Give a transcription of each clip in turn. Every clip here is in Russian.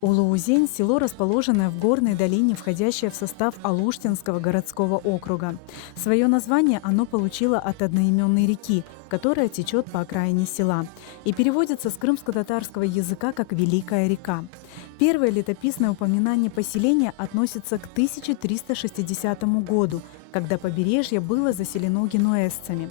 Улуузень – село, расположенное в горной долине, входящее в состав Алуштинского городского округа. Свое название оно получило от одноименной реки, которая течет по окраине села, и переводится с крымско-татарского языка как «Великая река». Первое летописное упоминание поселения относится к 1360 году, когда побережье было заселено генуэзцами.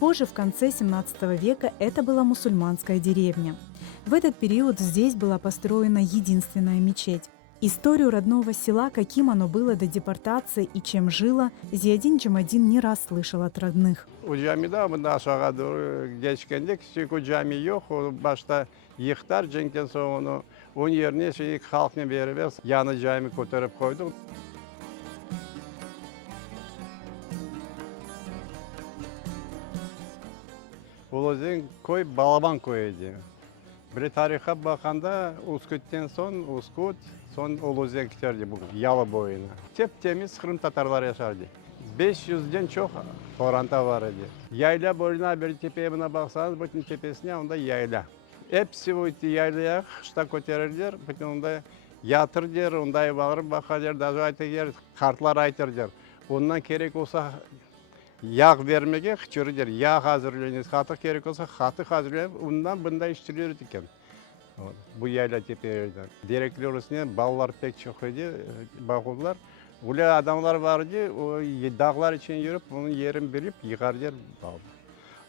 Позже, в конце 17 века, это была мусульманская деревня. В этот период здесь была построена единственная мечеть. Историю родного села, каким оно было до депортации и чем жило, Зиядин Джамадин не раз слышал от родных. O camide bunda aşağı doğru geçkende küçük o cami yok. O başta yıktar cenken sonra onun yerine halkına verip yanı cami kotarıp koyduk. Uluzun koy Balaban koyuydu. Bir tarihe bakanda Uskut'tan son Uluzun giderdi bu yalı boyuna. Temiz Kırım Tatarları yaşardı. 500'den çok oranta var idi. Yayla boyuna bir tepeye buna baksanız bütün tepesine onda yayla. Hepsi bu yaylaya kışta götürürler. Bütün onda yatırırlar, onda bağırıp bakarlar, da aytırlar, kartlar aytırlar. Ondan gerek olsa yağ vermeye hıçırırlar. Yağ hazırlayınız, katık gerek olsa katık hazırlayıp ondan bunda iştiriyor iken. Bu yayla tepelerden. Direkler arasında ballar pek çok idi, bakıldılar. Öyle adamlar vardı, o dağlar için yürüp, onun yerini bilip yıkarlar.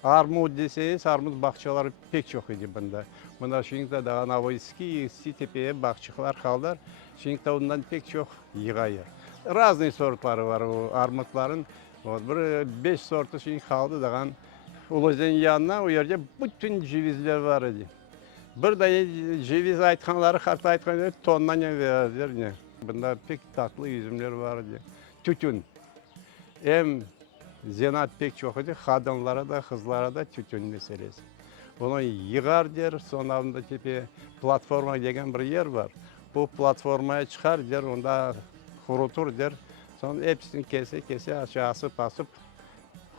Armut deseniz, armut bahçeleri pek çok idi bunda. Bunda şimdi de daha Navoyski, tepeye bahçeler kaldılar. Şimdi de ondan pek çok yığayır. Razne sortları var o armutların. Bir 5 sortu şimdi kaldı da Uluz'un yanına o yerde bütün cevizler var idi. Burada ceviz aytkanları, kartı aytkanları tondan verirler. Bunda pek tatlı üzümler vardı. Tütün. Hem zenat pek çok idi. Kadınlara da kızlara da tütün meselesi. Onu yığar der. Sonunda tepe platforma degen bir yer var. Bu platformaya çıkar der. Onda kurutur der. Sonra hepsini kese aşağısı basıp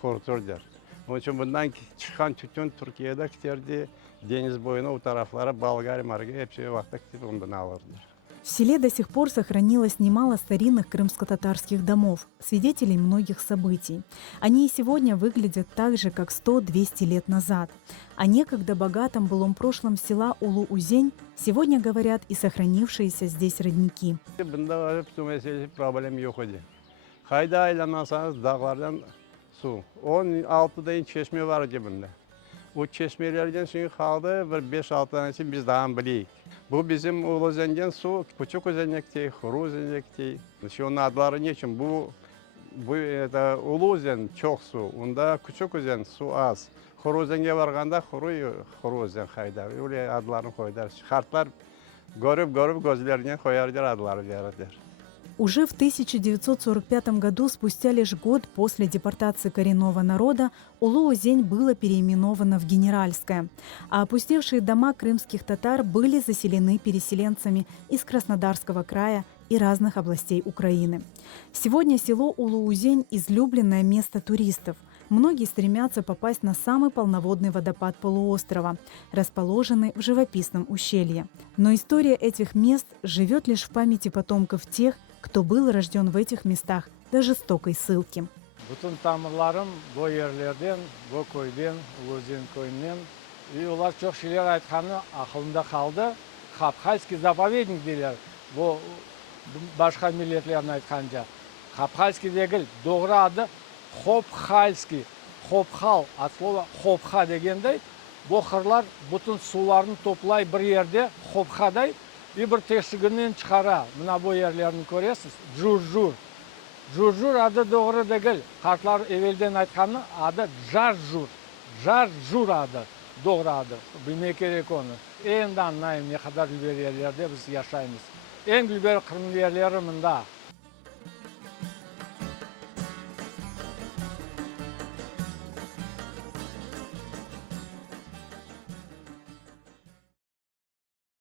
kurutur der. Onun için bundan çıkan tütün Türkiye'de giderdi. Deniz boyuna o taraflara Болгария, Марга, hepsi vakti gidip ondan alırlar. В селе до сих пор сохранилось немало старинных крымско-татарских домов, свидетелей многих событий. Они и сегодня выглядят так же, как 100-200 лет назад. О некогда богатом былом прошлом села Улуузень сегодня говорят и сохранившиеся здесь родники. Bunda su meselesi problem yok idi. Hayda aylanmasanız dağlardan su. 16'da in çeşme var idi bunda. O çeşmelerden şimdi kaldı bir 5-6 tanesi biz daha bileyik. Bu bizim Uluzeng'den su küçük özenekti, kuru özenekti. Şu onun adları niçin? Bu Uluzen çok su, onda küçük özen su az. Kuru özenge varganda kuru özen hayda. Öyle adlarını koydular. Kartlar görüp gözlerine koyarlar adları verirler. Уже в 1945 году, спустя лишь год после депортации коренного народа, Улуузень было переименовано в Генеральское, а опустевшие дома крымских татар были заселены переселенцами из Краснодарского края и разных областей Украины. Сегодня село Улуузень – излюбленное место туристов. Многие стремятся попасть на самый полноводный водопад полуострова, расположенный в живописном ущелье. Но история этих мест живет лишь в памяти потомков тех, кто был рожден в этих местах до жестокой ссылки. Bütün tamırlarım bu yerlerden, bu köyden, Uluzun köyünden. Onlar çok şeyler aytkanı aklımda kaldı. Kapkalski zaповедник deyirler. Bu başka milletlerin aytkanca. Kapkalski değil, doğru adı Хопхальский. Хопхал, от слова хопха дегендей. Bu kırlar bütün sularını toplay bir yerde hophaday bir teşkinden çıkara. Buna bu yerlerini görüyorsunuz. Jurjur. Jurjur adı doğru değil. Kartlar evvelden aytkanı adı Jarjur. Jarjur adı. Doğru adı. Bilmek gerek onu. En de anlayayım ne kadar güzel yerlerde biz yaşayımız. En güzel Kırım yerleri bunda.